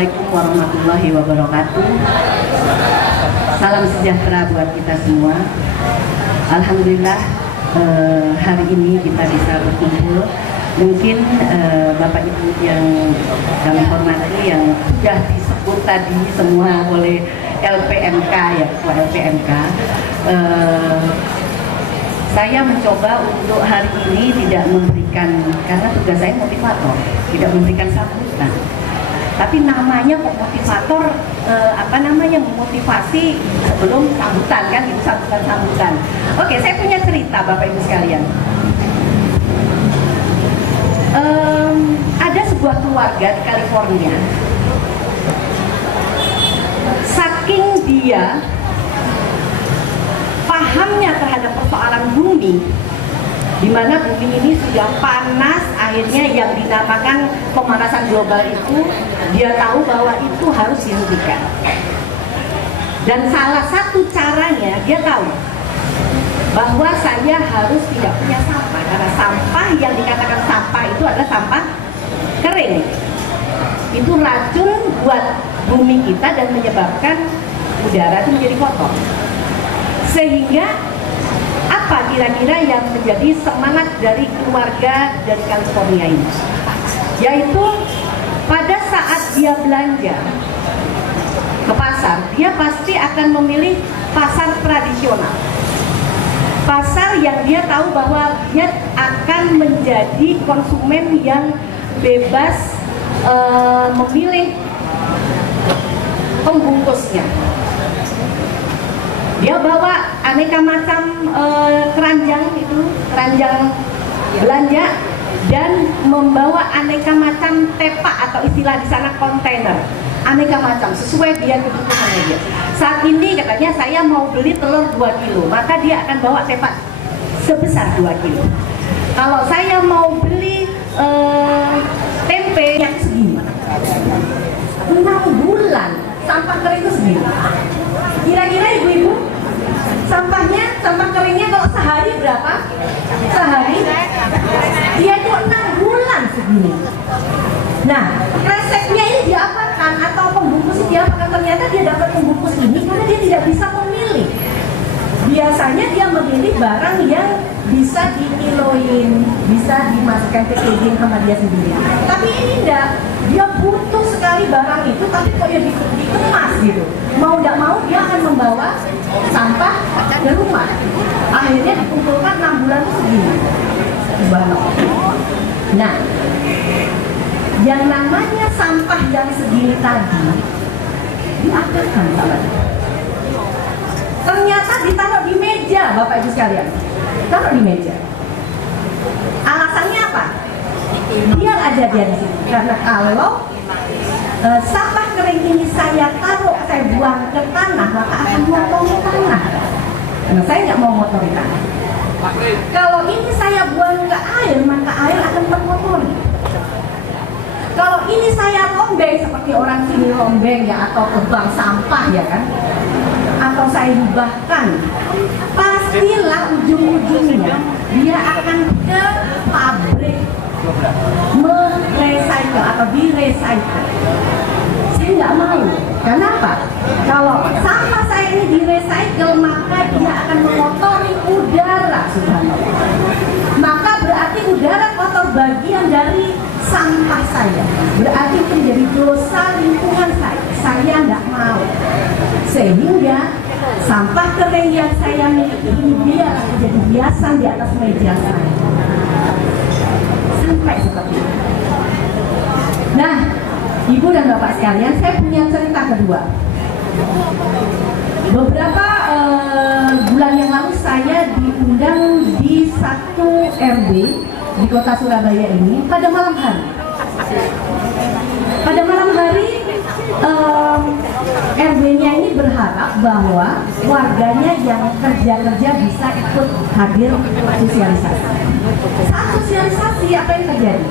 Assalamualaikum warahmatullahi wabarakatuh. Salam sejahtera buat kita semua. Alhamdulillah hari ini kita bisa berkumpul. Mungkin Bapak Ibu yang kami hormati, yang sudah disebut tadi semua oleh LPMK ya, Ketua LPMK. Saya mencoba untuk hari ini tidak memberikan, karena tugas saya motivator, tidak memberikan sambutan. Tapi namanya kok motivator, memotivasi sebelum sambutan kan, itu sambutan. Oke, saya punya cerita Bapak Ibu sekalian. Ada sebuah keluarga di California. Saking dia pahamnya terhadap persoalan bumi, di mana bumi ini sudah panas, akhirnya yang dinamakan pemanasan global itu, dia tahu bahwa itu harus dihentikan. Dan salah satu caranya, dia tahu bahwa saya harus tidak punya sampah, karena sampah yang dikatakan sampah itu adalah sampah kering. Itu racun buat bumi kita dan menyebabkan udara itu menjadi kotor. Sehingga apa kira-kira yang menjadi semangat dari keluarga dari California ini? Yaitu pada saat dia belanja ke pasar, dia pasti akan memilih pasar tradisional. Pasar yang dia tahu bahwa dia akan menjadi konsumen yang bebas memilih pembungkusnya. Dia bawa aneka macam keranjang belanja, dan membawa aneka macam tepak atau istilah di sana kontainer, aneka macam sesuai dia kebutuhannya dia. Saat ini katanya saya mau beli telur 2 kilo, maka dia akan bawa tepak sebesar 2 kilo. Kalau saya mau beli tempe yang segini, 6 bulan sampah kering itu segini. Kira-kira ibu-ibu, sampah keringnya kalau sehari berapa? Sehari dia itu 6 bulan segini. Nah, resepnya ini diapakan atau pembungkus diapakan? Ternyata dia dapat pembungkus ini karena dia tidak bisa memilih. Biasanya dia memilih barang yang bisa dikiloin, bisa dimasukkan ke packaging sama dia sendiri. Tapi ini enggak, dia butuh sekali barang itu, tapi kok ya dikemas gitu. Mau tidak mau dia akan membawa sampah ke rumah. Akhirnya dikumpulkan 6 bulan itu segini. Nah, yang namanya sampah yang segini tadi diapakan sama dia? Ternyata ditaruh di meja, Bapak Ibu sekalian. Taruh di meja. Alasannya apa? Biar aja dia di situ. Karena kalau sampah kering ini saya taruh, saya buang ke tanah, maka akan mengotori tanah. Karena saya nggak mau mengotori tanah. Kalau ini saya buang ke air, maka air akan terkotori. Kalau ini saya rombeng seperti orang sini rombeng ya, atau ke bank sampah ya kan, atau saya hibahkan, pastilah ujung-ujungnya dia akan ke pabrik merecycle atau di-recycle. Saya nggak mau. Kenapa? Kalau sampah saya ini di-recycle, maka dia akan mengotori udara, subhanallah. Maka berarti udara kotor bagian dari sampah saya. Berarti itu menjadi dosa lingkungan saya. Saya nggak mau. Sehingga sampah kering yang saya miliki ini biar menjadi hiasan di atas meja saya. Sampai seperti itu. Nah, Ibu dan Bapak sekalian, saya punya cerita kedua. Beberapa bulan yang lalu saya diundang di satu RW di kota Surabaya ini pada malam hari. Pada malam hari RW-nya ini berharap bahwa warganya yang kerja-kerja bisa ikut hadir sosialisasi. Saat sosialisasi apa yang terjadi?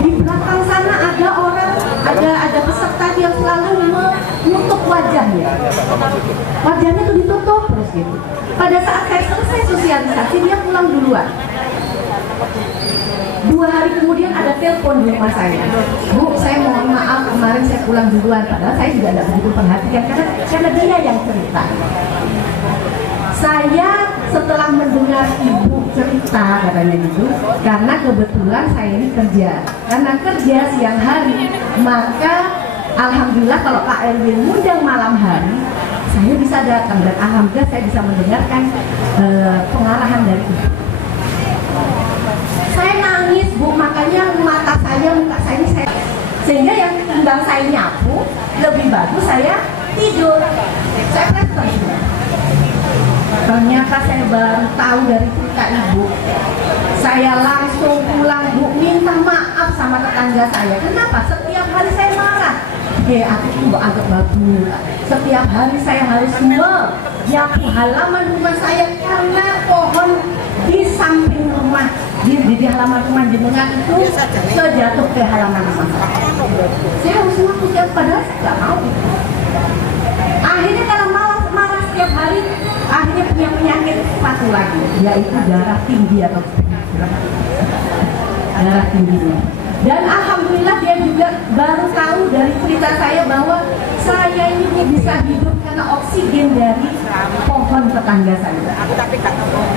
Di belakang sana ada orang, ada peserta yang selalu menutup wajahnya. Wajahnya tuh ditutup terus gitu. Pada saat saya selesai sosialisasi, dia pulang duluan. 2 2 hari kemudian ada telepon di rumah saya. Bu, saya mohon maaf kemarin saya pulang duluan. Padahal saya juga tidak begitu perhatikan karena dia yang cerita. Saya setelah mendengar ibu cerita katanya gitu, karena kebetulan saya ini kerja siang hari, maka alhamdulillah kalau Pak Erwin ngundang malam hari, saya bisa datang dan alhamdulillah saya bisa mendengarkan pengarahan dari ibu. Saya nangis Bu, makanya muka saya ini sehingga yang timbang saya nyapu lebih bagus saya tidur. Saya pressure. Ternyata saya baru tahu dari cerita ibu. Saya langsung pulang Bu, minta maaf sama tetangga saya. Kenapa? Setiap hari saya marah. Aku agak bagus. Setiap hari saya harus menyapu halaman rumah saya karena pohon di samping rumah di halaman rumah jenengan itu sejatuh ke halaman rumah saya harus nyapu padahal saya nggak mau. Akhirnya karena marah setiap hari, akhirnya punya penyakit satu lagi, yaitu darah tinggi atau darah tingginya. Dan alhamdulillah dia juga baru tahu dari cerita saya bahwa saya ini bisa hidup karena oksigen dari pohon tetangga saya.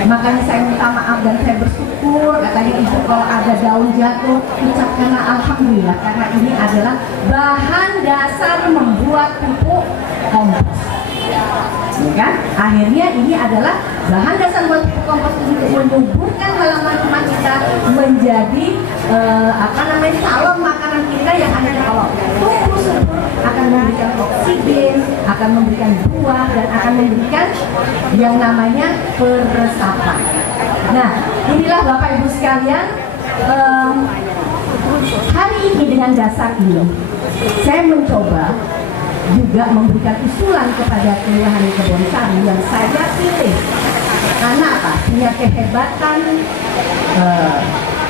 Makanya saya minta maaf dan saya bersyukur, katanya ibu kalau ada daun jatuh ucapkanlah alhamdulillah, karena ini adalah bahan dasar membuat pupuk kompos. Ya kan? Akhirnya ini adalah bahan dasar buat pupuk kompos untuk menyuburkan halaman rumah kita menjadi calon makanan kita yang hanya kalau tumbuh subur akan memberikan oksigen, akan memberikan buah dan akan memberikan yang namanya peresapan. Nah, inilah Bapak Ibu sekalian, hari ini dengan dasar ini saya mencoba juga memberikan usulan kepada Kelurahan Kebonsari yang saya pilih karena apa? Punya kehebatan,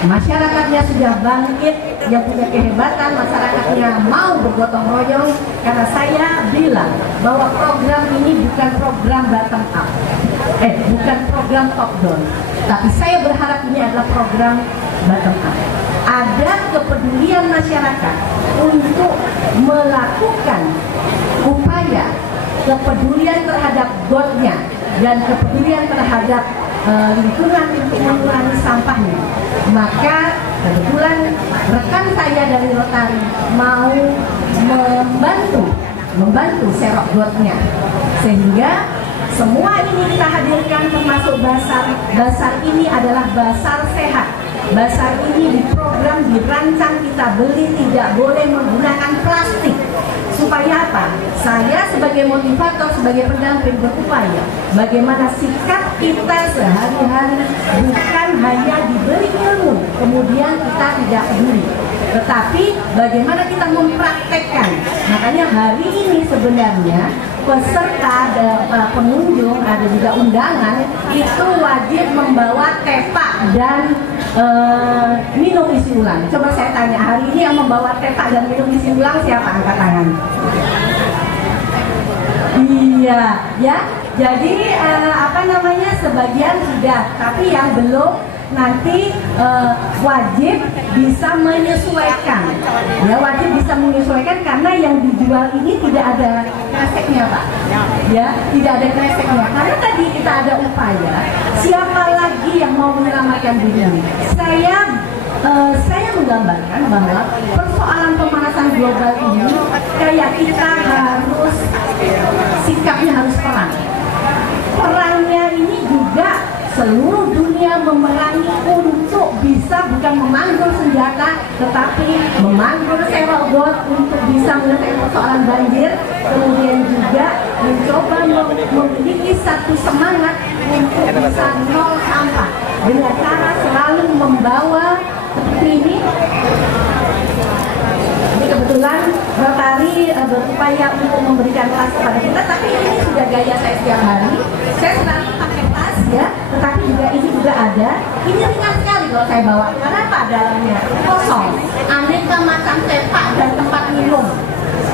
masyarakatnya sudah bangkit, yang punya kehebatan, masyarakatnya mau bergotong royong. Karena saya bilang bahwa program ini bukan program bottom up, bukan program top down, tapi saya berharap ini adalah program bottom up. Ada kepedulian masyarakat untuk melakukan upaya kepedulian terhadap gotnya dan kepedulian terhadap lingkungan untuk mengurangi sampahnya. Maka kebetulan rekan saya dari Rotary mau membantu serok gotnya, sehingga semua ini kita hadirkan termasuk basar ini adalah basar sehat. Basar ini diprogram, dirancang, kita beli, tidak boleh menggunakan plastik. Supaya apa? Saya sebagai motivator, sebagai pendamping berupaya bagaimana sikap kita sehari-hari bukan hanya diberi ilmu kemudian kita tidak peduli, tetapi bagaimana kita mempraktekkan. Makanya hari ini sebenarnya peserta, pengunjung, ada juga undangan itu wajib membawa tepak dan minum isi ulang. Coba saya tanya, hari ini yang membawa tepak dan minum isi ulang siapa? Angkat tangan. Iya, ya. Jadi sebagian sudah, tapi yang belum nanti wajib bisa menyesuaikan. Ya, wajib bisa menyesuaikan karena yang dijual ini tidak ada kreseknya, Pak. Ya, tidak ada kreseknya. Karena tadi kita ada upaya, siapa lagi yang mau menyelamatkan diri? Saya menggambarkan bahwa persoalan pemanasan global ini kayak kita harus sikapnya harus perang. Perangnya ini juga seluruh dunia memerangi untuk bisa bukan memanggul senjata, tetapi memanggul serok got untuk bisa menyelesaikan persoalan banjir. Kemudian juga mencoba memiliki satu semangat untuk bisa nol sampah dengan cara selalu membawa seperti ini. Ini kebetulan Rotary berupaya untuk memberikan tas kepada kita, tapi ini sudah gaya saya setiap hari. Saya selalu pakai tas ya, tetapi juga ini juga ada. Ini ringan sekali kalau saya bawa. Kenapa? Dalamnya kosong, aneka macam tepak dan tempat minum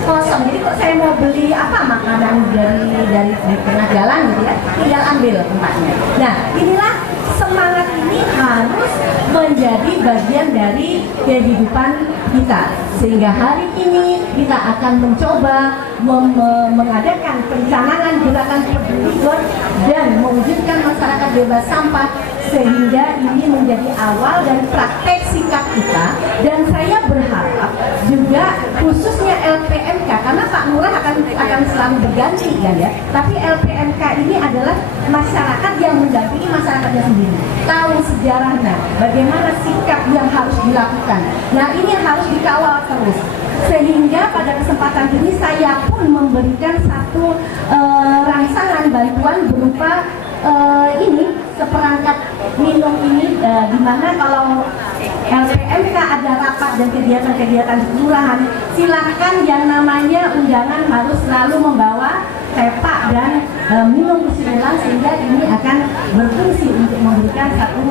kosong. Jadi kok saya mau beli makanan dari tengah jalan gitu ya, tinggal ambil tempatnya. Nah, inilah semangat ini harus menjadi bagian dari kehidupan kita, sehingga hari ini kita akan mencoba mengadakan pencanangan gerakan peduli GOT dan mewujudkan masyarakat bebas sampah, sehingga ini menjadi awal dari praktek sikap kita. Dan saya berharap juga khususnya LPMK, karena Pak Lurah akan selalu berganti kan ya, tapi LPMK ini adalah masyarakat yang mendampingi masyarakatnya sendiri, tahu sejarahnya, bagaimana sikap yang harus dilakukan. Nah, ini yang harus dikawal terus, sehingga pada kesempatan ini saya pun memberikan satu rangsangan bantuan berupa ini seperangkat minum ini, dimana kalau LPMK ada rapat dan kegiatan-kegiatan di kelurahan, silahkan yang namanya undangan harus selalu membawa tepak dan minum isi ulang, sehingga ini akan berfungsi untuk memberikan satu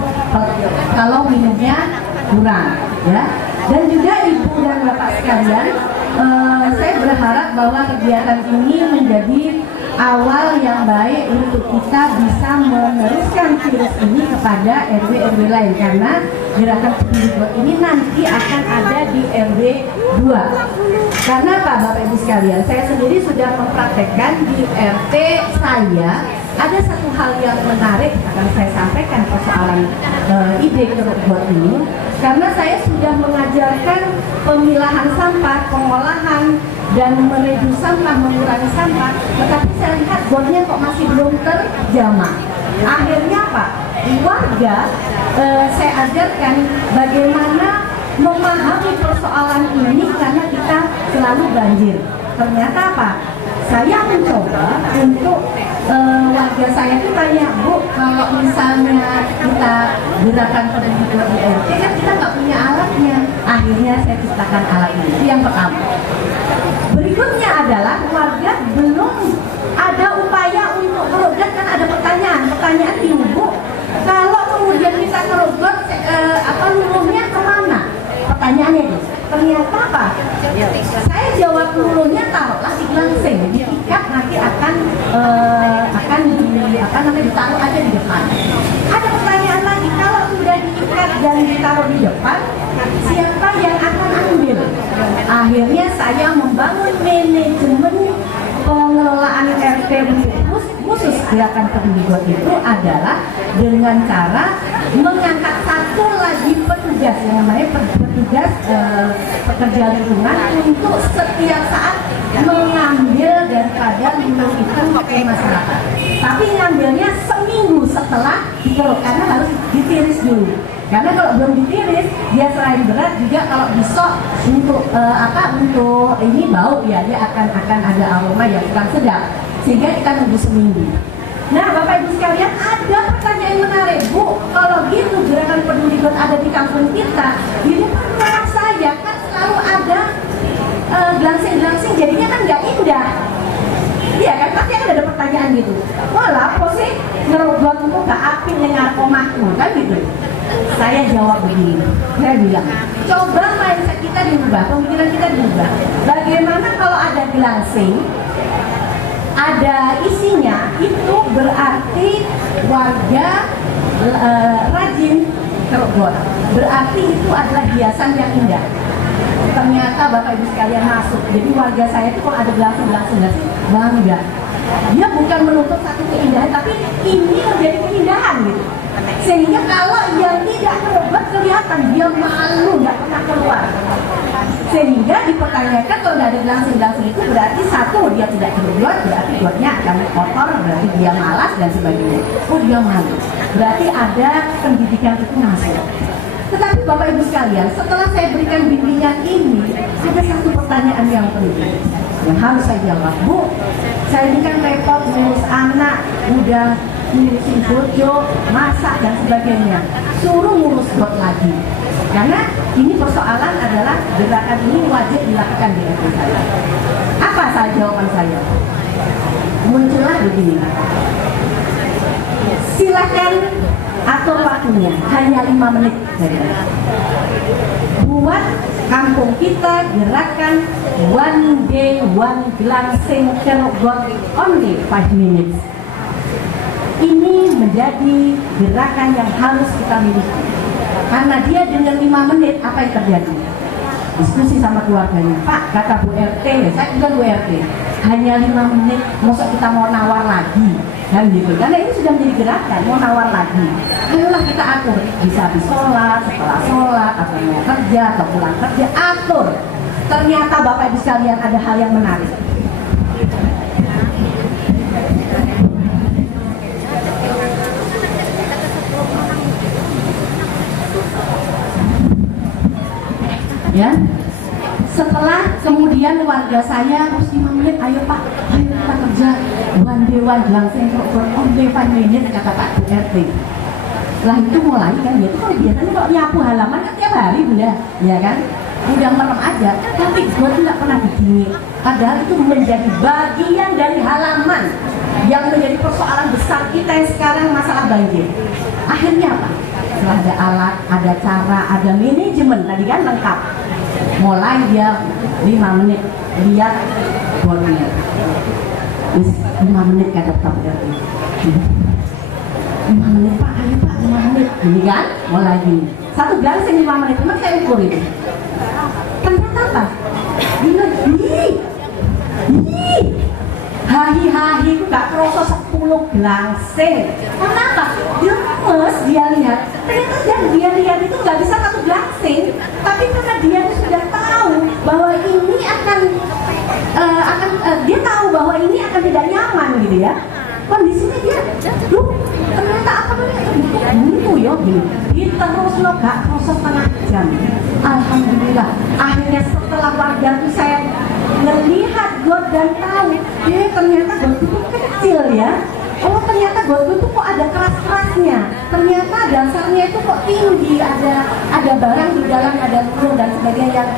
kalau minumnya kurang ya. Dan juga Ibu dan Bapak sekalian, saya berharap bahwa kegiatan ini menjadi awal yang baik untuk kita bisa meneruskan virus ini kepada RW-RW lain, karena gerakan peduli GOT ini nanti akan ada di RW 2. Karena Pak, Bapak Ibu sekalian, saya sendiri sudah mempraktekkan di RT saya. Ada satu hal yang menarik akan saya sampaikan persoalan ide Keruk GOT ini, karena saya sudah mengajarkan pemilahan sampah, pengolahan, dan mereduksi sampah, mengurangi sampah, tetapi saya lihat GOT-nya kok masih belum terjamah. Akhirnya Pak, warga saya ajarkan bagaimana memahami persoalan ini, karena kita selalu banjir. Ternyata apa? Saya mencoba untuk warga saya itu tanya, Bu, kalau misalnya kita gerakan peduli GOT di RT kan kita nggak punya alatnya. Akhirnya saya ciptakan alat ini. Itu yang pertama. Berikutnya adalah warga belum ada upaya untuk kerugat, kan ada pertanyaan gini, Bu, kalau kemudian kita kerugat luluhnya kemana? Pertanyaannya itu. Ternyata apa? Saya jawab luluhnya taruhlah di Glangsing, diikat nanti akan ditaruh aja di depan. Ada pertanyaan lagi, kalau sudah diikat dan ditaruh di depan, siapa yang akan ambil? Akhirnya saya membangun manajemen pengelolaan RT khusus gerakan peduli GOT itu adalah dengan cara mengangkat satu lagi petugas yang namanya petugas pekerja lingkungan untuk setiap saat mengambil daripada limbah itu ke masyarakat. Tapi ngambilnya seminggu setelah dikeruk, karena harus ditiris dulu. Karena kalau belum ditiris, dia selain berat juga kalau besok untuk untuk ini bau ya, dia akan ada aroma yang kurang sedap, sehingga kita nunggu seminggu. Nah, Bapak Ibu sekalian, ada pertanyaan yang menarik, Bu, kalau gitu gerakan peduli GOT ada di kampung kita, di depan rumah saya kan selalu ada glangsing-glangsing, jadinya kan nggak indah. Iya kan, pasti kan ada pertanyaan gitu. Walah, apa sih ngerubah itu gak api dengan omahku, kan gitu. Saya jawab begini, saya bilang, coba mindset kita diubah, pemikiran kita diubah. Bagaimana kalau ada glangsing, ada isinya, itu berarti warga rajin Keruk GOT. Berarti itu adalah hiasan yang indah. Ternyata Bapak Ibu sekalian masuk. Jadi warga saya itu kalau ada glangsing bangga. Dia bukan menuntut satu keindahan, tapi ini menjadi keindahan gitu. Sehingga kalau yang tidak Keruk GOT kelihatan dia malu, nggak pernah keluar. Sehingga dipertanyakan kalau nggak ada glangsing itu berarti satu, dia tidak Keruk GOT, berarti GOT-nya akan kotor, berarti dia malas dan sebagainya. Oh, dia malu, berarti ada pendidikan itu masuk. Tetapi Bapak Ibu sekalian, setelah saya berikan bimbingan ini, ada satu pertanyaan yang penting yang harus saya jawab. Bu, saya ini kan repot ngurus anak, udah ngurusin bojo, masak dan sebagainya, suruh ngurus GOT lagi. Karena ini persoalan adalah gerakan ini wajib dilakukan di RT saya. Apa jawaban saya? Muncullah begini. Silakan atur waktunya, hanya 5 menit saja. Buat kampung kita gerakan one day one glangsing Keruk GOT, only 5 minutes. Ini menjadi gerakan yang harus kita miliki. Karena dia dengan 5 menit apa yang terjadi? Diskusi sama keluarganya. Pak, kata Bu RT, saya juga Bu RT, hanya 5 menit, masa kita mau nawar lagi? Kan gitu. Karena ini sudah menjadi gerakan, mau nawar lagi. Ayolah kita atur, bisa habis sholat, setelah sholat, atau mau kerja, atau pulang kerja, atur. Ternyata Bapak Ibu sekalian ada hal yang menarik. Ya, setelah kemudian warga saya harus 5 menit, ayo Pak, ayo kita kerja one day one langsung only 5 minutes kata Pak RT. Lah itu mulai kan, dia tuh kalau biasanya kalau nyapu halaman kan tiap hari Bunda, ya kan, udah merem aja, tapi gue tuh nggak pernah begini. Padahal itu menjadi bagian dari halaman yang menjadi persoalan besar kita yang sekarang masalah banjir. Akhirnya apa? Setelah ada alat, ada cara, ada manajemen tadi kan lengkap. Mulai dia 5 menit lihat botnya. 5 menit kata Pak RT. 5 menit Pak, ayo Pak, 5 menit. Ini kan mulai gini. Satu garis yang 5 menit, cuma saya ukur itu. Ternyata apa? Dia hahi-hahi itu gak kerasa 10 gelangsing. Kenapa? Dia lemes, dia lihat. Ternyata dia lihat itu gak bisa 1 gelangsing. Tapi karena dia sudah tahu bahwa ini akan dia tahu bahwa ini akan tidak nyaman gitu ya. Kondisinya dia, ternyata apa namanya? Buntu ya gini. Terus lo gak kerasa setengah jam. Alhamdulillah. Akhirnya setelah warga itu saya melihat got dan tahu, ternyata got itu kecil ya. Oh ternyata got itu kok ada keras-kerasnya. Ternyata dasarnya itu kok tinggi, ada barang di dalam, ada peluru dan sebagainya yang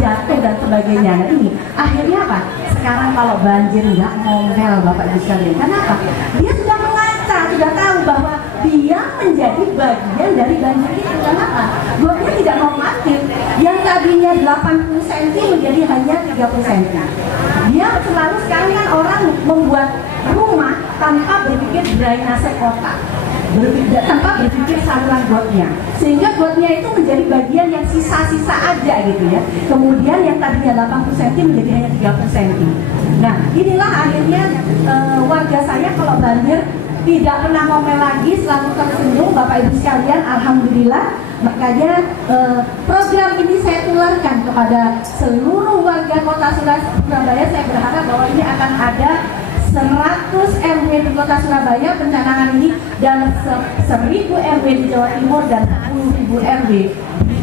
jatuh dan sebagainya. Nah ini akhirnya apa? Sekarang kalau banjir nggak ngomel Bapak Ibu sekalian. Kenapa? Dia sudah mengaca, sudah tahu bahwa dia menjadi bagian dari banjir itu. Kenapa? Gotnya tidak normatif. Yang tadinya 80 cm menjadi hanya 30 cm. Dia selalu sekarang kan orang membuat rumah tanpa berpikir drainase kotak, tanpa berpikir saluran gotnya, sehingga gotnya itu menjadi bagian yang sisa-sisa aja gitu ya. Kemudian yang tadinya 80 cm menjadi hanya 30 cm. Nah inilah akhirnya warga saya kalau banjir tidak pernah ngomel lagi, selalu tersenyum Bapak Ibu sekalian. Alhamdulillah. Makanya program ini saya tularkan kepada seluruh warga kota Surabaya. Saya berharap bahwa ini akan ada 100 RW di kota Surabaya pencanangan ini, dan 1000 RW di Jawa Timur, dan 10.000 RW di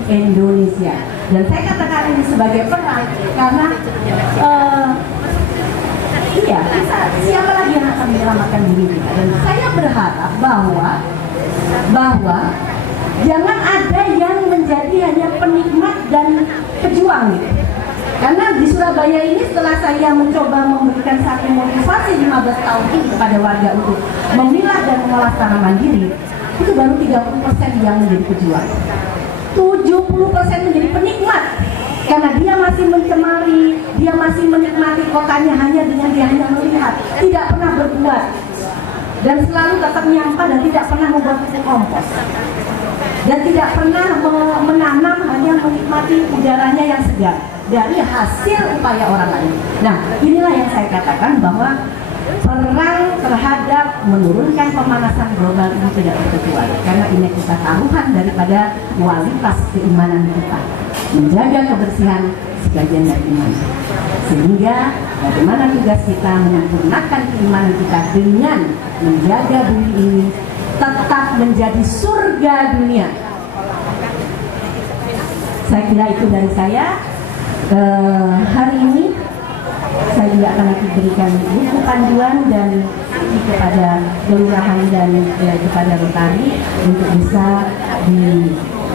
Indonesia. Dan saya katakan ini sebagai peran karena iya, siapa lagi yang akan menyelamatkan diri kita. Dan saya berharap bahwa jangan ada yang menjadi hanya penikmat dan pejuang gitu. Karena di Surabaya ini setelah saya mencoba memberikan satu motivasi 15 tahun ini kepada warga untuk memilah dan mengolah secara mandiri, itu baru 30% yang menjadi pejuang. 70% menjadi penikmat. Karena dia masih mencemari, dia masih menikmati kotanya hanya dengan dia hanya melihat, tidak pernah berbuat, dan selalu tetap nyampah dan tidak pernah membuat pupuk kompos, dan tidak pernah menanam, hanya menikmati udaranya yang segar dari hasil upaya orang lain. Nah inilah yang saya katakan bahwa perang terhadap menurunkan pemanasan global ini tidak terkecuali, karena ini kita taruhan daripada kualitas keimanan kita, menjaga kebersihan sebagian dari iman. Sehingga bagaimana tugas kita menyempurnakan keimanan kita dengan menjaga bumi ini tetap menjadi surga dunia. Saya kira itu dari saya. Hari ini saya juga akan nanti berikan buku panduan dan kepada kelurahan dan kepada Rotari untuk bisa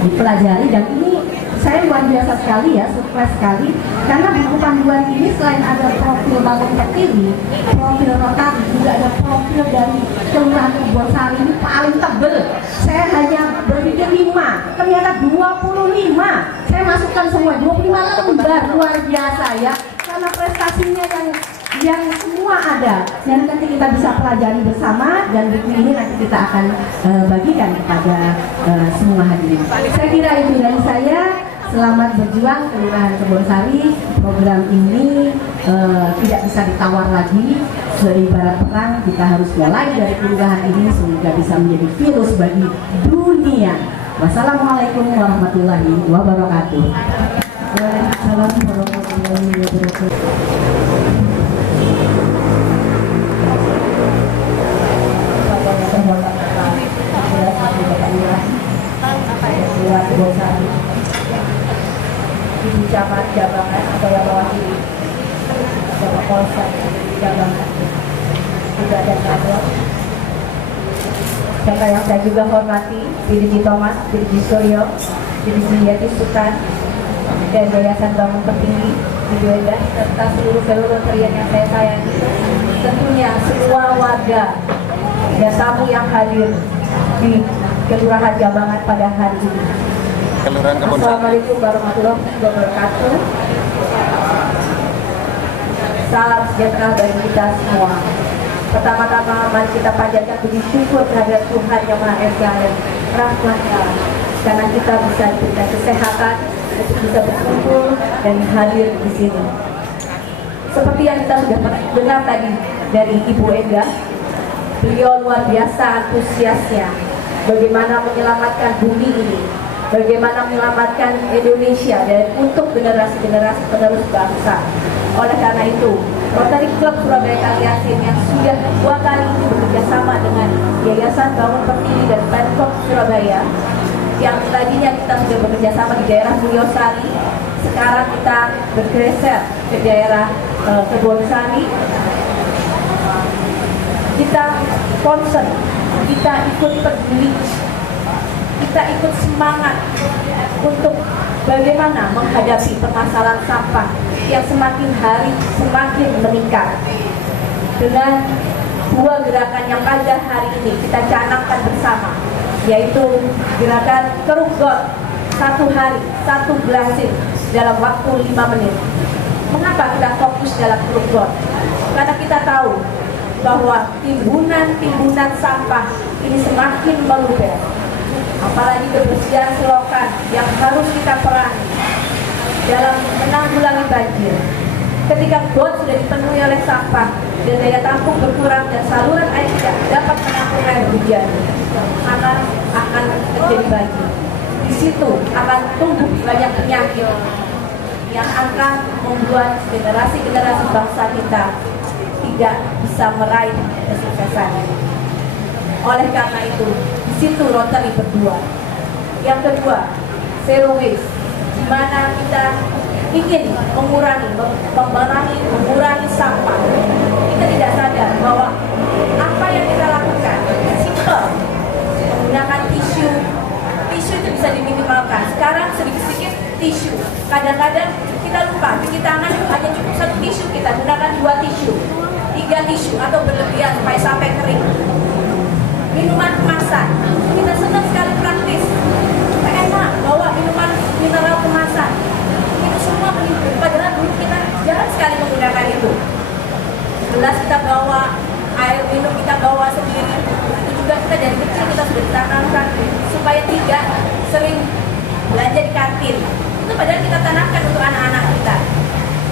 dipelajari. Dan ini saya luar biasa sekali ya, surprise sekali, karena buku panduan ini selain ada profil Bangun Pertiwi, profil Rotari, juga ada profil dari Kelurahan Kebonsari ini paling tebel. Saya hanya berpikir 5, ternyata 25. Saya masukkan semua 25 lembar, luar biasa ya, karena prestasinya yang semua ada, yang nanti kita bisa pelajari bersama, dan buku ini nanti kita akan bagikan kepada semua hadirin. Saya kira itu dari saya. Selamat berjuang Kelurahan Kebonsari. Program ini tidak bisa ditawar lagi. Seibarat perang, kita harus mulai dari kelurahan ini sehingga bisa menjadi virus bagi dunia. Wassalamualaikum warahmatullahi wabarakatuh. Waalaikumsalam warahmatullahi wabarakatuh. Ibu Camat Jabangan atau yang mewakili Bapak Polsek Jabangan juga ada kader. Dan yang saya juga hormati Dirji Thomas, Dirji Suryo, Dirji Yati Sultan, dan Yayasan Bangun Pertinggi Ibu Enda, serta seluruh volunteer yang saya sayangi, tentunya semua warga dan tamu yang hadir di Kelurahan Jabangan pada hari ini. Assalamualaikum warahmatullahi wabarakatuh. Salam sejahtera bagi kita semua. Pertama-tama mari kita panjatkan puji syukur kehadirat Tuhan Yang Maha Esa dan rahmat-Nya, karena kita bisa diberikan kesehatan untuk bisa berkumpul dan hadir di sini. Seperti yang kita sudah dengar tadi dari Ibu Enda, beliau luar biasa antusiasnya bagaimana menyelamatkan bumi ini, bagaimana menyelamatkan Indonesia dan untuk generasi-generasi penerus bangsa. Oleh karena itu, Rotary Club Surabaya Kaliasin yang sudah 2 kali ini bekerja sama dengan Yayasan Bangun Pertiwi dan Pemkot Surabaya, yang tadinya kita sudah bekerja sama di daerah Mulyosari, sekarang kita bergeser ke daerah Kebonsari. Kita concern, kita ikut peduli, kita ikut semangat untuk bagaimana menghadapi permasalahan sampah yang semakin hari semakin meningkat. Dengan 2 gerakan yang pada hari ini kita canangkan bersama, yaitu gerakan Keruk Got 1 hari 1 glasin dalam waktu 5 menit. Mengapa kita fokus dalam Keruk Got? Karena kita tahu bahwa timbunan sampah ini semakin meluber. Apalagi kebersihan selokan yang harus kita perangi dalam menanggulangi banjir. Ketika got sudah dipenuhi oleh sampah dan daya tampung berkurang dan saluran air tidak dapat menampung air hujan, maka akan terjadi banjir. Di situ akan tumbuh banyak penyakit yang akan membuat generasi-generasi bangsa kita tidak bisa meraih kesuksesan. Oleh karena itu, di situ Rotary berdua. Yang kedua, zero waste, di mana kita ingin mengurangi sampah. Kita tidak sadar bahwa apa yang kita lakukan simple, menggunakan tisu itu bisa diminimalkan. Sekarang sedikit-sedikit tisu. Kadang-kadang kita lupa cuci tangan hanya cukup 1 tisu, kita gunakan 2 tisu, 3 tisu atau berlebihan sampai kering. Minuman kemasan, kita senang sekali praktis, enak bawa minuman mineral kemasan. Itu semua padahal dulu kita jarang sekali menggunakan itu. Gelas kita bawa, air minum kita bawa sendiri. Itu juga kita dari kecil kita sudah ditanamkan supaya tidak sering belanja di kantin. Itu padahal kita tanamkan untuk anak-anak kita.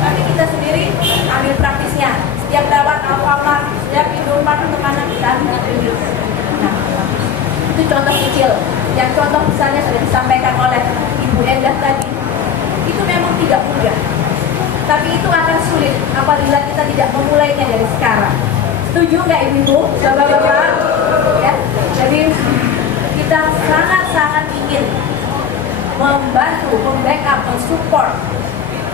Tapi kita sendiri ambil praktisnya. Setiap lewat Alfamart, setiap Indomaret untuk anak kita beli. Nah, itu contoh kecil. Yang contoh besarnya sudah disampaikan oleh Ibu Endah tadi. Itu memang tidak mudah, tapi itu akan sulit apabila kita tidak memulainya dari sekarang. Setuju nggak Ibu, Bapak-bapak? Ya, jadi kita sangat-sangat ingin membantu, membackup, mensupport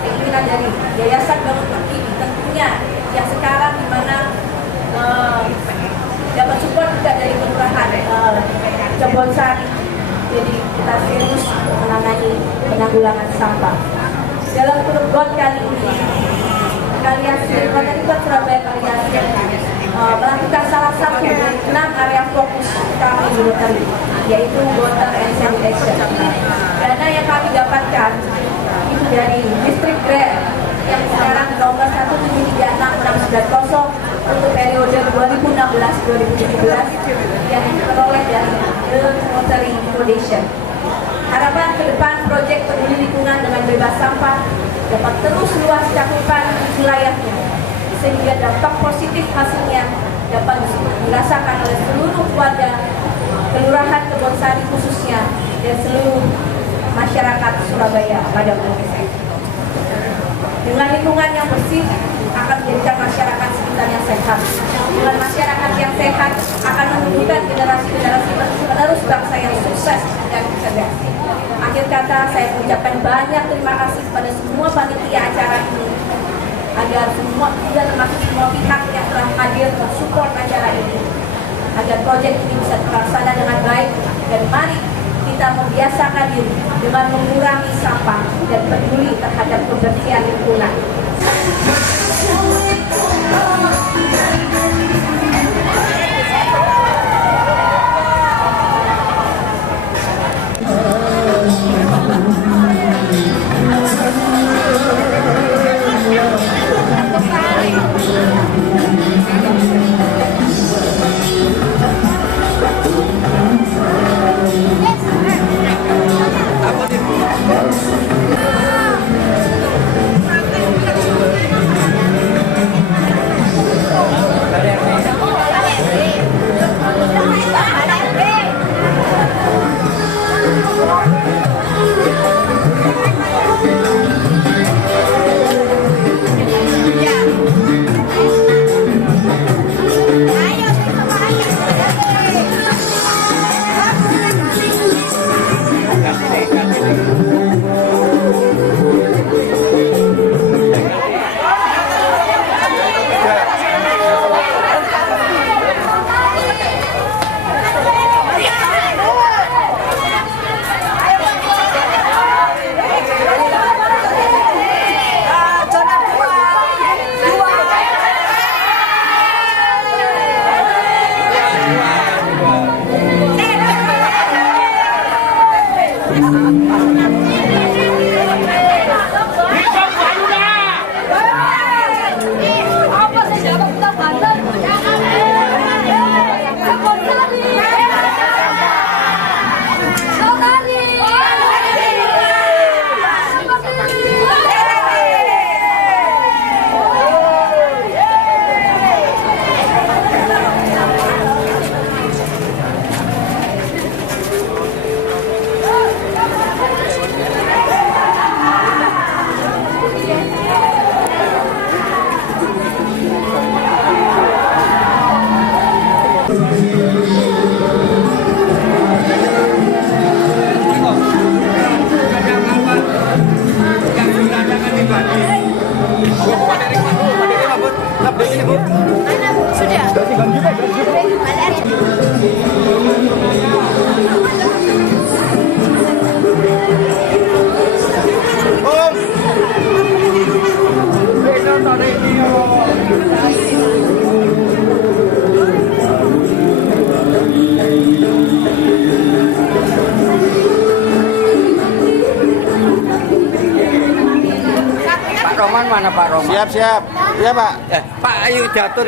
keinginan dari Yayasan Bangun Pertiwi, tentunya yang sekarang di mana dapat support juga dari kelurahan Kebonsari. Jadi kita serius menangani penanggulangan sampah. Dalam Keruk Got kali ini, Kaliasin, Rotary Club Surabaya Kaliasin melakukan salah satu dari 6 area fokus kami di Rotary, yaitu water and sanitation. Dana yang kami dapatkan itu dari distrik grant yang sekarang nomor 1736690 2017 yang diperoleh dari The Rotary Foundation. Harapan ke depan proyek peduli lingkungan dengan bebas sampah dapat terus luas cakupan wilayahnya, sehingga dampak positif hasilnya dapat dirasakan oleh seluruh warga Kelurahan Kebonsari khususnya dan seluruh masyarakat Surabaya pada umumnya. Dengan lingkungan yang bersih akan menjadikan masyarakat sekitar yang sehat. Dengan masyarakat yang sehat akan menunjukkan generasi-generasi penerus bangsa yang sukses dan cerdas. Akhir kata, saya mengucapkan banyak terima kasih kepada semua panitia acara ini, agar semua, juga termasuk semua pihak yang telah hadir mensupport acara ini, agar proyek ini bisa terlaksana dengan baik. Dan mari kita membiasakan diri dengan mengurangi sampah dan peduli terhadap kebersihan lingkungan. Roman mana Pak Roman? Siap. Ya Pak. Pak, ayo jatuh.